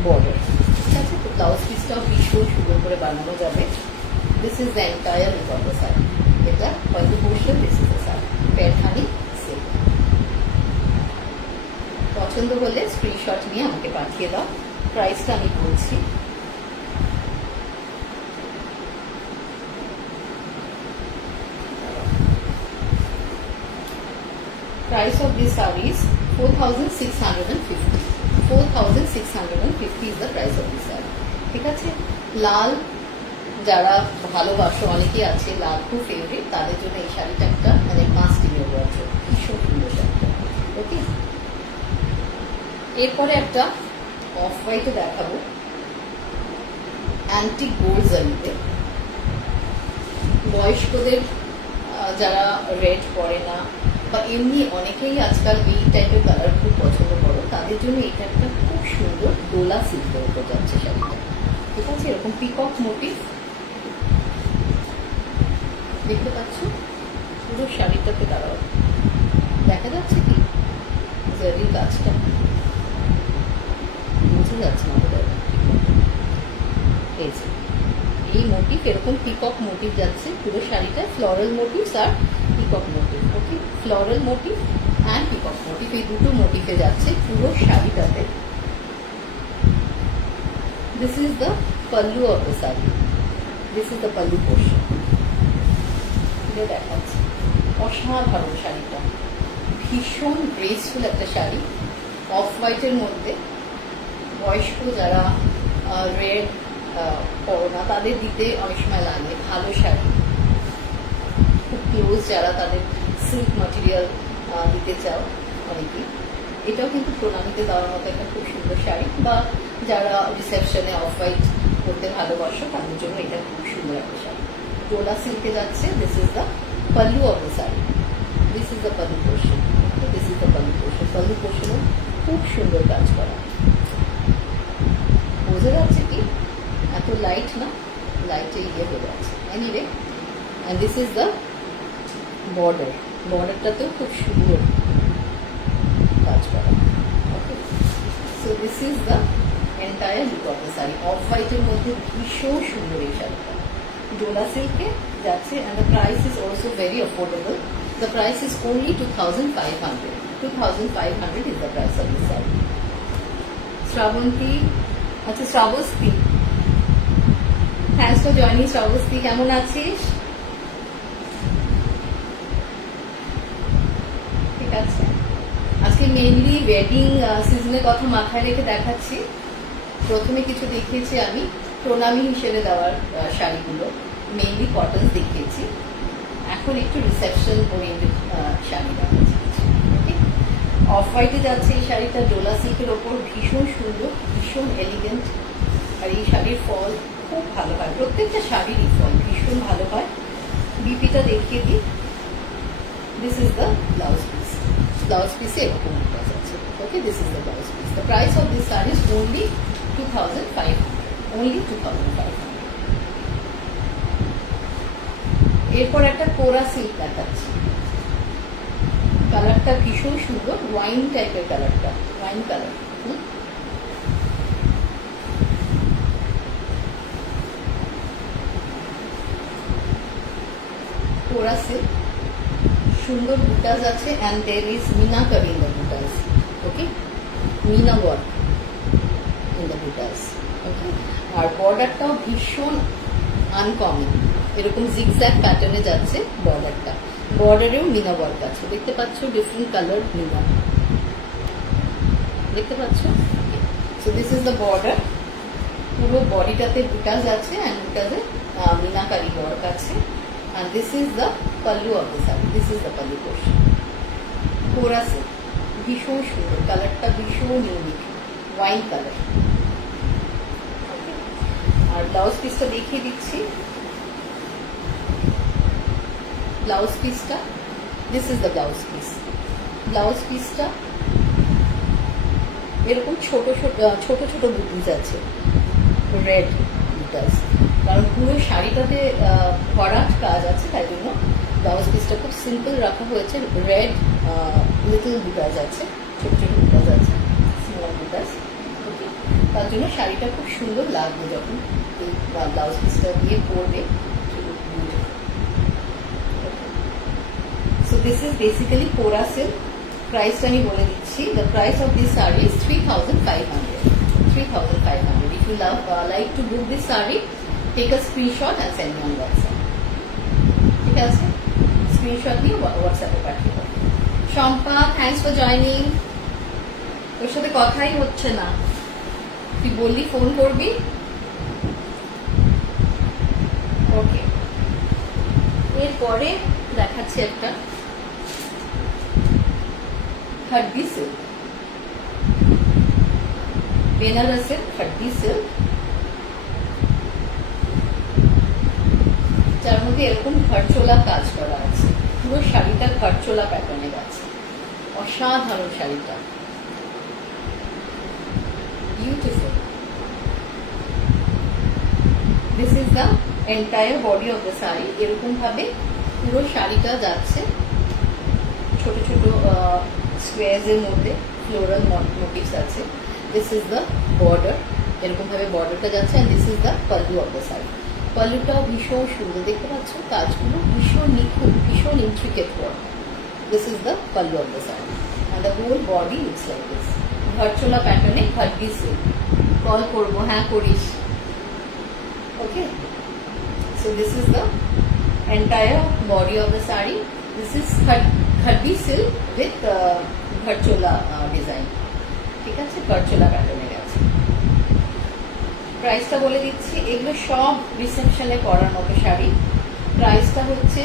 বর্ডার, ঠিক আছে। তো ব্লাউজ পিসটাও ভীষণ সুন্দর করে বানানো যাবে। This is the entire look of the sari. এটা pallu portion, this is the sari, Paithani silk. পছন্দ হলে স্ক্রিনশট নিয়ে আমাকে পাঠিয়ে দাও। প্রাইসটা আমি বলছি। Price of this saree is 4,650. 4,650 is the price of this saree. ঠিক আছে। লাল যারা ভালোবাসো, অনেকেই আছে লাল খুব ফেভারিট, তাদের জন্য এই শাড়িটা একটা মানে মাস্ট ইন ইওর ওয়ার্ডরোব। ভীষণ সুন্দর শাড়িটা। ওকে, এরপরে একটা অফ হোয়াইটে দেখাবো, অ্যান্টিক গোল্ড জারিতে। বয়স্কদের যারা রেড পরে না বা এমনি অনেকেই আজকাল এই টাইপের কালার খুব পছন্দ করো, তাদের জন্য এটা একটা খুব সুন্দর দোলা সিল্কের উপর যাচ্ছে শাড়িটা। ঠিক আছে, এরকম পিকক মোটিভ দেখতে পাচ্ছ পুরো শাড়িটাতে। দাঁড়াও, দেখা যাচ্ছে কি জারির কাজটা? বুঝে যাচ্ছে না বোধ হয়। এই মোটিভ, এরকম পিকক মোটিভ যাচ্ছে পুরো শাড়িটা। ফ্লোরাল মোটিভস আর peacock motif. Okay, floral motif and peacock motif, এই দুটো মোটিভে যাচ্ছে পুরো শাড়িটাতে। This is the pallu of the sari. This is the pallu portion. এটা দেখাচ্ছি, অসাধারণ শাড়িটা, ভীষণ গ্রেসফুল একটা শাড়ি, অফ হোয়াইটের মধ্যে। বয়স্ক যারা রেড পরো না, তাদের দিতে অনেক সময় লাগে ভালো শাড়ি। খুব ক্লোজ যারা, তাদের সিল্ক ম্যাটেরিয়াল দিতে চাও অনেকেই। এটাও কিন্তু প্রণামীতে দেওয়ার মতো একটা খুব সুন্দর শাড়ি, বা যারা রিসেপশনে অফ হোয়াইট করতে ভালোবাসো তাদের জন্য এটা খুব সুন্দর একটা শাড়ি। ডোলা সিল্কে যাচ্ছে। This is the pallu of the sari. This is the pallu portion. This is the pallu portion. Pallu পোর্শনও খুব সুন্দর কাজ করা। বোঝা যাচ্ছে কি? এত লাইট না, লাইটে ইয়ে হয়ে যাচ্ছে। Anyway, and this is the border. বর্ডারটাতেও খুব সুন্দর কাজ করা। Okay, so this is the entire look of the sari. Off হোয়াইটের মধ্যে ভীষণ সুন্দর এই শাড়িটা, ডোলা সিল্কে যাচ্ছে। And the price is also very affordable. The price is only 2,500. 2,500 is the price of this sari. Shrabanti, আচ্ছা Shrabasti, thanks for joining. Shrabasti, কেমন আছিস? ঠিক আছে, আজকে মেইনলি ওয়েডিং সিজনের কথা মাথায় রেখে দেখাচ্ছি। প্রথমে কিছু দেখিয়েছি আমি প্রণামী হিসেবে দেওয়ার শাড়িগুলো, মেইনলি কটন দেখিয়েছি। এখন একটু রিসেপশন ওরিয়েন্টেড শাড়ি দেখাচ্ছি। ওকে, অফ হোয়াইটে যাচ্ছে এই শাড়িটা, ডোলা সিল্কের ওপর, ভীষণ সুন্দর, ভীষণ এলিগেন্ট। আর এই শাড়ির ফল খুব ভালো হয়, প্রত্যেকটা শাড়িরই ফল ভীষণ ভালো হয়। বিপিটা দেখিয়ে দিই। This is the blouse piece. Blouse piece এরকম বুটাস আছে। Okay, this is the blouse piece. The price of this saree is only 2,500. Only 2,500. এরপর একটা কোরা সিল্ক দেখাচ্ছি। কালারটা ভীষণ সুন্দর, ওয়াইন টাইপের কালারটা, ওয়াইন কালার। কোরা সিল্ক, সুন্দর বুটাস আছে and there is meenakari in the butas. Okay, meena work in the butas. Okay, আর বর্ডারটাও ভীষণ আনকমন, এরকম জিগজ্যাগ প্যাটার্নে যাচ্ছে বর্ডারটা। বর্ডারেও মিনা ওয়ার্ক আছে, দেখতে পাচ্ছ ডিফারেন্ট কালার মিনা, দেখতে পাচ্ছ। So this is the border, পুরো বডিটাতে বুটাস আছে অ্যান্ড বুটাসে মিনাকারি ওয়ার্ক আছে। And this is the pallu of the saree. This is the pallu portion. Kora silk, ভীষণ সুন্দর, কালারটা ভীষণ ইউনিক, ওয়াইন কালার। আর ব্লাউজ পিসটা দেখিয়ে দিচ্ছি। ব্লাউজ পিসটা, this is the blouse piece. Blouse পিসটা এরকম ছোট ছোট বুটিস আছে, রেড বুটাস, কারণ পুরো শাড়িটাতে ভরাট কাজ আছে, তাই জন্য ব্লাউজ পিসটা খুব সিম্পল রাখা হয়েছে। রেড লিটল বুটাস আছে, ছোট ছোট বুটাস আছে, স্মল বুটাস। ওকে, তার জন্য শাড়িটা খুব সুন্দর লাগবে যখন এই ব্লাউজ পিসটা দিয়ে পরবে। সো দিস ইজ বেসিক্যালি কোরা সিল্ক। প্রাইসটা আমি বলে দিচ্ছি। The price of this sari is 3,500. 3,500. If you like to book this saree, take a screenshot and send me on WhatsApp. ঠিক আছে, স্ক্রিনশট নিয়ে হোয়াটসঅ্যাপে পাঠিয়ে দেবো। Shampa, thanks for joining. তোর সাথে কথাই হচ্ছে না, তুই বললি ফোন করবি। ওকে, এরপরে দেখাচ্ছি একটা খাড্ডি সিল্ক, বেনারসের খাড্ডি সিল্ক, যার মধ্যে এরকম ঘরচোলা কাজ করা আছে। পুরো শাড়িটা ঘরচোলা প্যাটার্নে গেছে, অসাধারণ শাড়িটা, beautiful. This is the entire body of the sari. এরকম ভাবে পুরো শাড়িটা যাচ্ছে, ছোট ছোট স্কোয়ার্স এর মধ্যে ফ্লোরাল মোটিভস আছে। দিস ইজ দ্য বর্ডার, এরকম ভাবে বর্ডারটা যাচ্ছে। And this is the pallu of the sari. পাল্লুটাও ভীষণ সুন্দর, দেখতে পাচ্ছ কাজগুলো ভীষণ নিখুঁত, ভীষণ intricate work. This is the pallu of the sari and the whole body looks like this. Gharchola প্যাটার্নে খাড্ডি সিল্ক। কল করবো, হ্যাঁ করিস। Okay, so this is the entire body of the sari. This is khaddi silk with Gharchola design. ঠিক আছে, ঘরচোলা প্যাটার্নে গেছে। প্রাইসটা বলে দিচ্ছি, এগুলো সব রিসেপশনে পরার মতো শাড়ি। প্রাইসটা হচ্ছে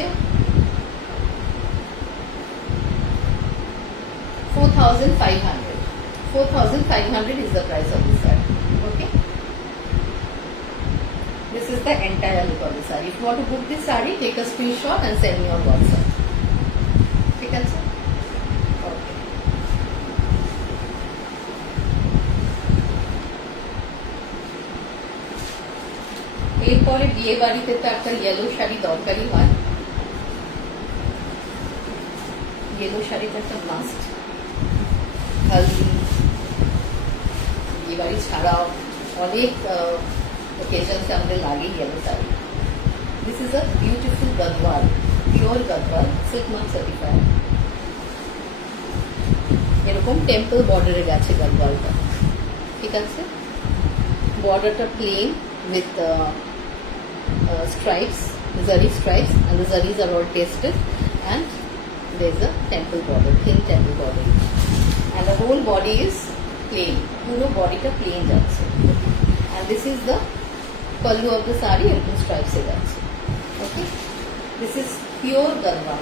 4,500. 4,500 is the price of this saree. Okay, this is the entire look of the saree. If you want to book this saree, take a screenshot and send me on WhatsApp. ঠিক আছে, ওকে। এরপরে বিয়ে বাড়িতে তো একটা ইয়েলো শাড়ি দরকারই হয়। Yellow শাড়িটা একটা মাস্ট। হলদি, বিয়ে বাড়ি ছাড়াও অনেক ওকেশনসে আমাদের লাগে yellow sari. This is a beautiful Gadwal, pure Gadwal, silk mark certified. এরকম টেম্পল বর্ডারে গেছে গদওয়ালটা। ঠিক আছে, বর্ডারটা plain with stripes, zari stripes, and the zaris are all pasted, and there is a temple border, thin temple border, and the whole body is plain. Puro body ta plain jaচ্ছে, and this is the pallu of the saree, and stripes e jaচ্ছে. Okay, this is pure garwa.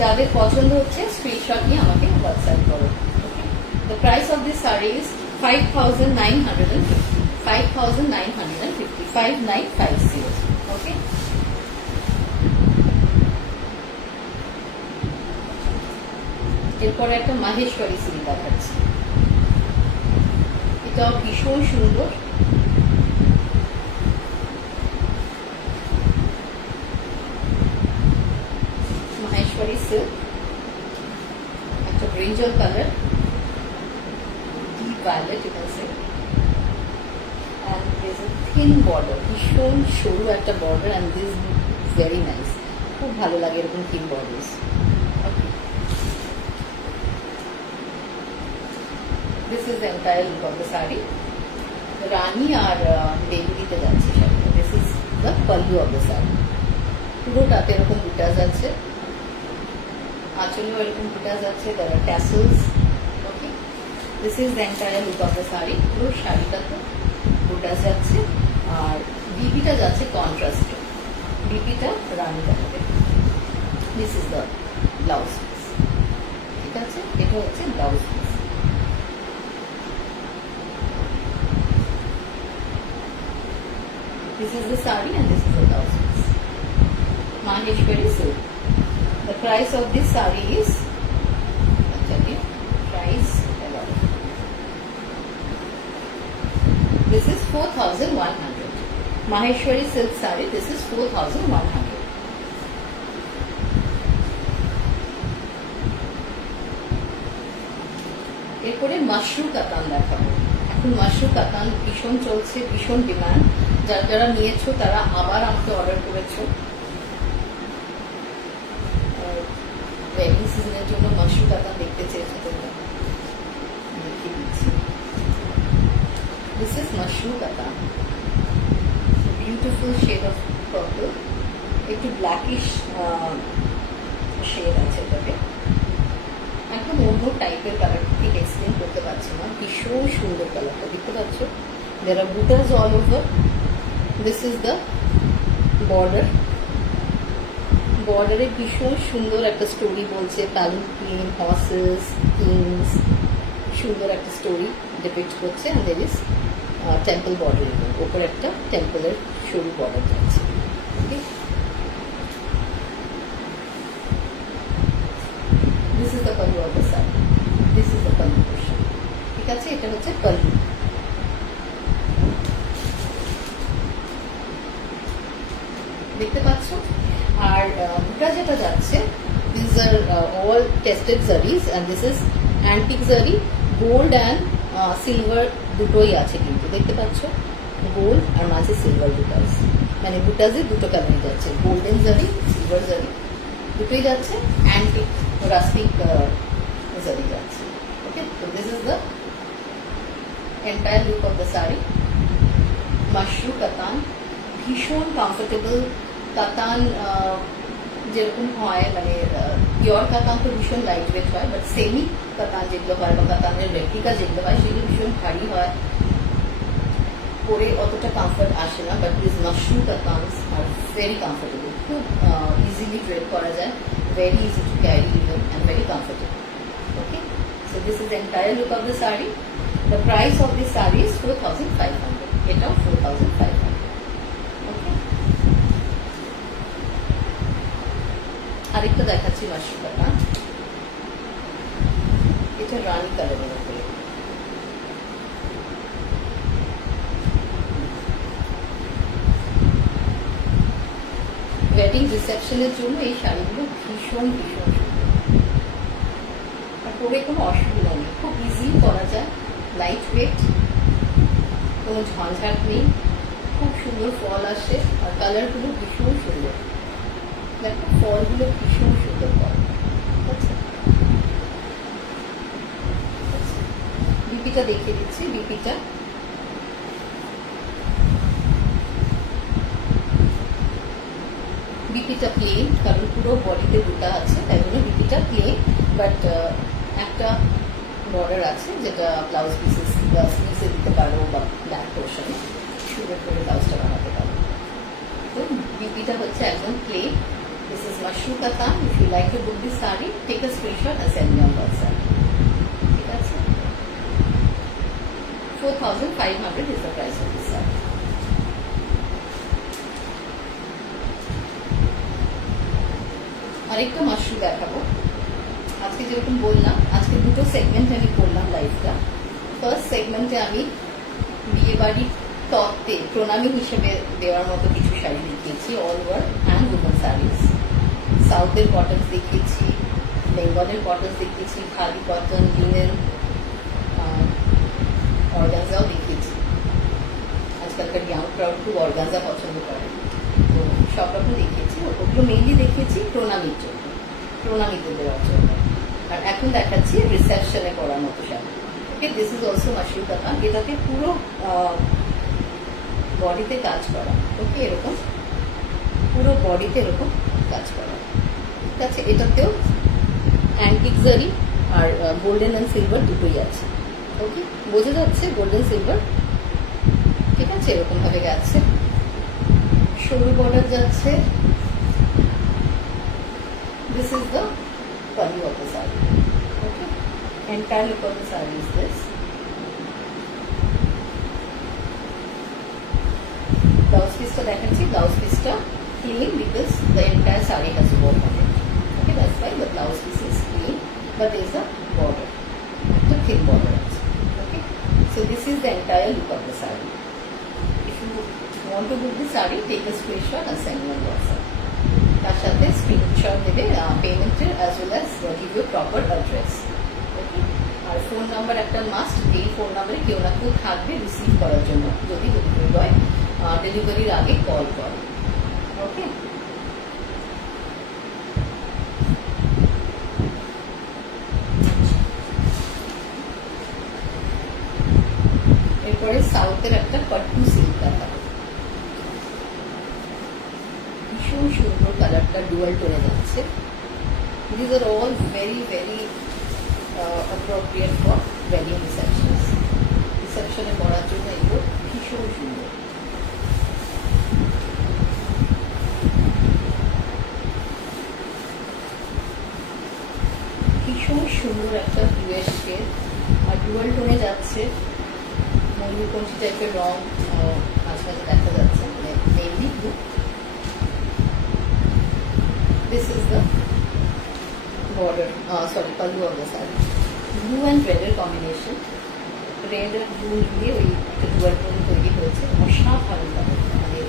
যাদের পছন্দ হচ্ছে screenshot নিয়ে আমাকে WhatsApp করো। The price of this saree is 5,950. 5,950. 5,950. Okay. ওকে, এরপরে একটা Maheshwari silk দেখাচ্ছি, এটা ভীষণ সুন্দর। মাহেশ্বরী সিল্ক, একটা brinjal colour, deep violet you can say, and there's a thin border, ভীষণ সরু একটা border, and this is very nice, খুব ভালো লাগে এরকম thin borders। This is the entire look of the saree, রানী আর বেগুনিতে যাচ্ছে শাড়িটা। This is the pallu of the saree, পুরোটাতে এরকম বুটাস আছে, আঁচলেও এরকম বুটাস আছে, there are tassels, okay, this is the entire look of the saree, পুরো শাড়িটাতে বুটাস যাচ্ছে, আর বিপিটা যাচ্ছে কন্ট্রাস্টে, বিপিটা রানী কালারে। This is the blouse piece, ঠিক আছে, এটা হচ্ছে blouse piece. This is the saree and this is the blouse piece. Maheshwari silk. The price of this saree is, this is 4,100. Maheshwari silk saree, this is 4,100. এরপরে মাশরু কাতান দেখাবো। এখন মাশরু কাতান ভীষণ চলছে, ভীষণ ডিমান্ড, যারা নিয়েছো তারা আবার আমাকে অর্ডার করেছো। ওয়েডিং সিজনের জন্য মাশরু কাতান দেখতে চেয়েছো তোমরা, দেখিয়ে দিচ্ছি। This is মাশরু কাতান, বিউটিফুল শেড অফ পার্পল, একটু ব্ল্যাকিশ শেড আছে এটাতে, একদম অন্য টাইপের কালার, ঠিক এক্সপ্লেন করতে পারছি না, ভীষণ সুন্দর কালারটা, দেখতে পাচ্ছ, there are butas all over. This is the border, বর্ডারে ভীষণ সুন্দর একটা স্টোরি বলছে, প্যালেন্টিন, হর্সেস, কিংস, সুন্দর একটা স্টোরি ডিপিক্ট করছে, and there is temple border, ওপর একটা টেম্পলের সরু বর্ডার যাচ্ছে। Okay, this is the pallu of the sari, this is the pallu portion, ঠিক আছে, এটা হচ্ছে পাল্লু। দেখতে পাচ্ছ, আর দুটা যেটা যাচ্ছে, this are all tested zaris, and this is antique zari, gold and silver দুটোই আছে, কিন্তু দেখতে পাচ্ছ গোল্ড আর মাঝে সিলভার বুটাস, মানে বুটাসে দুটো কালারই যাচ্ছে, গোল্ডেন জারি, সিলভার জারি দুটোই যাচ্ছে, অ্যান্টিক রাস্টিক জারি যাচ্ছে। ওকে, তো this is the entire look of the sari. Mashru কাতান, ভীষণ কমফোর্টেবল কাতান, যেরকম হয়, মানে পিওর কাতান তো ভীষণ লাইট ওয়েট হয়, বাট সেমি কাতান যেগুলো হয় বা কাতানের রেপ্লিকা যেগুলো হয় সেগুলো ভীষণ ভারী হয়, পরে অতটা কমফর্ট আসে না, but this mashru katans are very comfortable, খুব ইজিলি ড্রেপ করা যায়, very easy to carry even, and very comfortable. Okay, so this is entire look of the sari. The price of this sari is 4,500, এটাও 4,500। আরেকটা দেখাচ্ছি মাশরু কাতান, এটা রানী কালারের উপরে, ওয়েডিং রিসেপশনের জন্য এই শাড়িগুলো ভীষণ ভীষণ সুন্দর, আর পরে কোনো অসুবিধা নেই, খুব ইজিলি করা যায়, লাইট ওয়েট, কোনো ঝঞ্ঝাট নেই, খুব সুন্দর ফল আসে, আর কালারগুলো ভীষণ সুন্দর, দেখো ফলগুলো ভীষণ সুন্দর ফল, ঠিক আছে। বিপিটা দেখিয়ে দিচ্ছি, বিপিটা বিপিটা প্লেন, কারণ পুরো বডিতে দুটা আছে, তাই জন্য বিপিটা প্লেন, বাট একটা বর্ডার আছে যেটা ব্লাউজ পিসে দিতে পারো, বা ব্যাক পোর্শনে সুন্দর করে ব্লাউজটা বানাতে পারো। তো বিপিটা হচ্ছে একদম plane. This is Mashru Katan. If you like to book this saree, take a screenshot and send me on WhatsApp. ঠিক আছে, 4,500 is the price of this saree. আরেকটা মাশরু দেখাবো। আজকে যেরকম বললাম, আজকে দুটো সেগমেন্টে আমি করলাম লাইভটা। ফার্স্ট সেগমেন্টে আমি বিয়ে বাড়ির তত্ত্বে প্রণামী হিসেবে দেওয়ার মতো কিছু শাড়ি দেখিয়েছি, all over hand women saris. সাউথের কটনস দেখিয়েছি, বেঙ্গলের কটনস দেখিয়েছি, খাদি কটন, লিনেন, অর্গানজাও দেখিয়েছি। আজকালকার ইয়াং ক্রাউড খুব অর্গানজা পছন্দ করে, তো সব রকম দেখিয়েছি। ওগুলো মেইনলি দেখিয়েছি প্রণামীর জন্য, প্রণামীতে দেওয়ার জন্য। আর এখন দেখাচ্ছি রিসেপশনে করার মতো শাড়ি। ওকে, দিস ইজ অলসো মাশরু কাতান। এটাতে পুরো বডিতে কাজ করা। ওকে, এরকম পুরো বডিতে এরকম কাজ করা। ঠিক আছে, এটাতেও অ্যান্টিক জারি আর গোল্ডেন অ্যান্ড সিলভার দুটোই আছে। ওকে, বোঝা যাচ্ছে গোল্ডেন সিলভার। ঠিক আছে, এরকম ভাবে যাচ্ছে, সরু বর্ডার যাচ্ছে। This is the body of the saree. Okay, entire look of the saree is this. Blouse piece টা দেখাচ্ছি। Blouse piece টা clean because the entire saree has work on it. Okay, that's why the blouse piece is clean, but there is a border, the thin border. Okay, so this is the entire look of the saree. If you want to book the saree, take a screenshot and send me on WhatsApp. তার সাথে screenshot দেবে পেমেন্টের as well as give you proper address. Okay, আর phone number একটা must. এই phone নাম্বারে কেউ না কেউ থাকবে রিসিভ করার জন্য যদি ডেলিভারি বয় ডেলিভারির আগে কল করে। ওকে, এরপরে সাউথের একটা পট্টু সিল্ক দেখাবো। ভীষণ সুন্দর কালারটা, ডুয়াল টোনে যাচ্ছে। This are all very very appropriate for wedding receptions. রিসেপশনে পড়ার জন্য এগুলো ভীষণ সুন্দর। ভীষণ সুন্দর একটা ব্লুয়ের শেড আর ডুয়াল টোনে যাচ্ছে। ময়ূরকণ্ঠী টাইপের রং মাঝে মাঝে দেখা যাচ্ছে, মানে mainly blue. This is the border, pallu of the saree. Blue and red এর combination, red আর blue মিলিয়ে ওই একটা dual tone তৈরি হয়েছে। অসাধারণ লাগে, মানে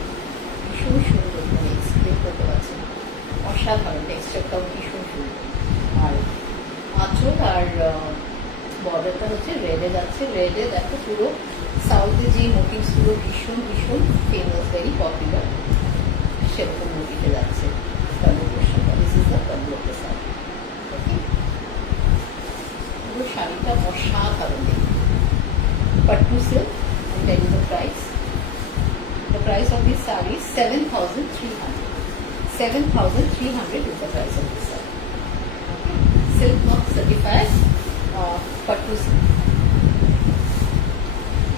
ভীষণ সুন্দর, মানে এক্সপ্লেন করতে পারছি না। অসাধারণ, টেক্সচারটাও ভীষণ সুন্দর। আর আঁচল আর বর্ডারটা হচ্ছে রেডে যাচ্ছে। রেডে দেখো পুরো সাউথে যে মোটিভসগুলো ভীষণ ভীষণ ফেমাস, ভেরি পপুলার, সেরকম মোটিভে যাচ্ছে। This is the pallu of the saree. Okay, পুরো শাড়িটা অসাধারণ দেখতে। Pattu silk, and tell you the price. The price of this saree is 7,300. 7,300 is the price of this saree. Okay, silk mark certified pattu silk.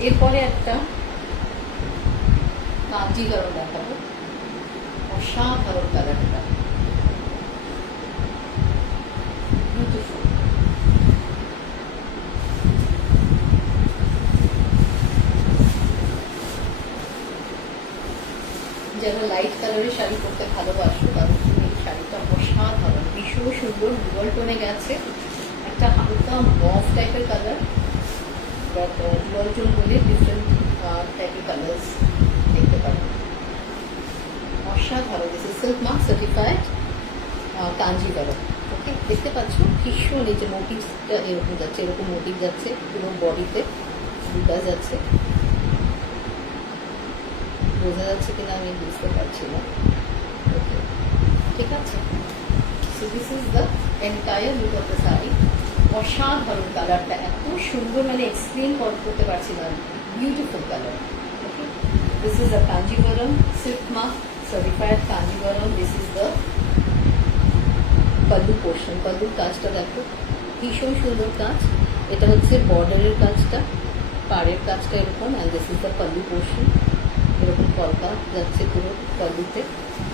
এরপরে একটা কাঞ্জিগরম দেখাবো। অসাধারণ কালারটা, beautiful. যারা লাইট কালারের শাড়ি পরতে ভালোবাসো তাদের জন্য এই শাড়িটা অসাধারণ, ভীষণ সুন্দর। ডুয়াল টোনে গেছে, একটা হালকা মফ টাইপের কালার, বাট ডুয়াল টোন বলে ডিফারেন্ট টাইপের কালার্স দেখতে পারো। অসাধারণ। This is silk mark certified Kanjivaram. Okay, দেখতে পাচ্ছ ভীষণ এই যে মোটিভসটা এরকম যাচ্ছে, এরকম মোটিভ যাচ্ছে পুরো বডিতে, দুটা যাচ্ছে। বোঝা যাচ্ছে কিনা আমি বুঝতে পারছি না। ওকে, ঠিক আছে। So this is the entire look of the sari. অসাধারণ কালারটা, এত সুন্দর, মানে এক্সপ্লেন করতে পারছি না। Beautiful colour. Okay, this is the Kanjivaram silk mark certified Kanjivaram. This is the pallu portion. pallu কাজটা দেখো ভীষণ সুন্দর কাজ। এটা হচ্ছে বর্ডারের কাজটা, পাড়ের কাজটা এরকম। And this is the pallu portion, এরকম কলকা যাচ্ছে পুরো palluতে।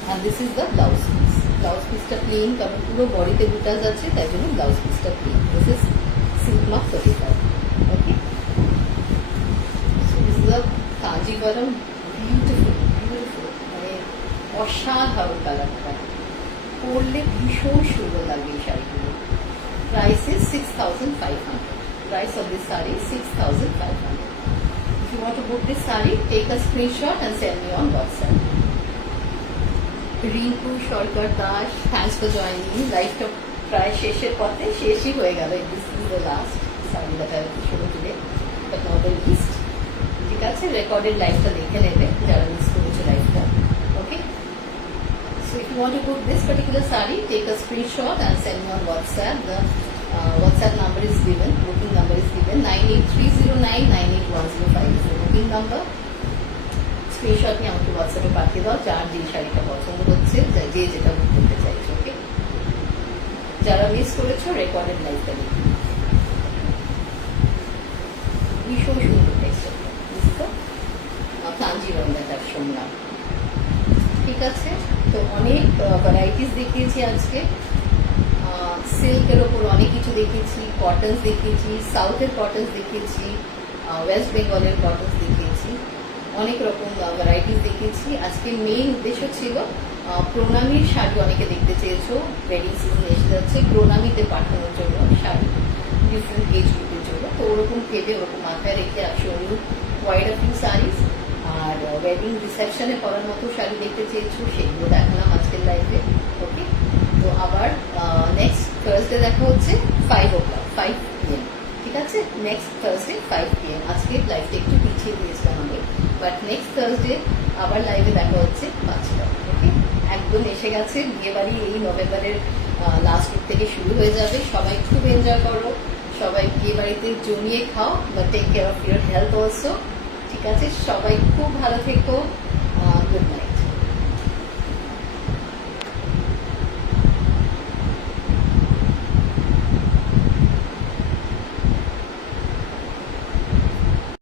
And this is the blouse piece. Blouse পিসটা প্লেন, কারণ পুরো বডিতে বুটা যাচ্ছে, তাই জন্য ব্লাউজ পিসটা plain. This is silk mark certified. Okay, so this is the Kanjivaram. Beautiful, beautiful, মানে অসাধারণ কালারটা। পরলে ভীষণ সুন্দর লাগবে এই শাড়িগুলো। Price is 6,500. Price of this saree is 6,500. If you want to book this saree, take a screenshot and send me on WhatsApp. Rinku Sarkar Das, thanks for joining. লাইফটা প্রায় শেষের পথে, শেষই হয়ে গেল। This is the last sari that I will show today, but not the least. ঠিক আছে, recorded লাইফটা দেখে নেবে যারা মিস করেছে লাইফটা। ওকে, so if you want to book this particular saree, take a screenshot and send me on WhatsApp. The WhatsApp number is given, booking number is given, 9830998105 is the booking number. Screenshot নিয়ে আমাকে হোয়াটসঅ্যাপে পাঠিয়ে দাও যার যে শাড়িটা পছন্দ হচ্ছে, যে যেটা বুক করতে চাইছো। ওকে, যারা মিস করেছো রেকর্ডেড লাইফটা দেখি, ভীষণ সুন্দর টেক্সচার, বুঝতো কাঞ্জিরম দেখার শুনলাম। ঠিক আছে, তো অনেক ভ্যারাইটিস দেখিয়েছি আজকে। সিল্কের ওপর অনেক কিছু দেখিয়েছি, কটনস দেখিয়েছি, সাউথের কটনস দেখিয়েছি, ওয়েস্ট বেঙ্গলের কটনস দেখিয়েছি, অনেক রকম ভ্যারাইটিস দেখিয়েছি। আজকে মেইন উদ্দেশ্য ছিল প্রণামীর শাড়ি অনেকে দেখতে চেয়েছো, ওয়েডিং সিজন এসে যাচ্ছে, প্রণামীতে পাঠানোর জন্য শাড়ি ডিফারেন্ট এজ গ্রুপের জন্য। তো ওরকম ভেবে ওরকম মাথায় রেখে আসলে কোয়াইট আ ফিউ শাড়িজ। আর ওয়েডিং রিসেপশনে পরার মতো শাড়ি দেখতে চেয়েছো, সেগুলো দেখালাম আজকের লাইফে। ওকে, তো আবার নেক্সট থার্সডে দেখা হচ্ছে 5 o'clock, 5 PM। ঠিক আছে, নেক্সট থার্সডে 5 PM। আজকে লাইভটা একটু পিছিয়ে দিয়েছিলাম আমি, বাট নেক্সট থার্সডে আবার লাইভে দেখা হচ্ছে 5টা। ওকে, একদম এসে গেছে বিয়েবাড়ি, এই নভেম্বরের লাস্ট উইক থেকে শুরু হয়ে যাবে। সবাই খুব এনজয় করো, সবাই বিয়েবাড়িতে জমিয়ে খাও, বা take care of your health also. ঠিক আছে, সবাই খুব ভালো থেকো,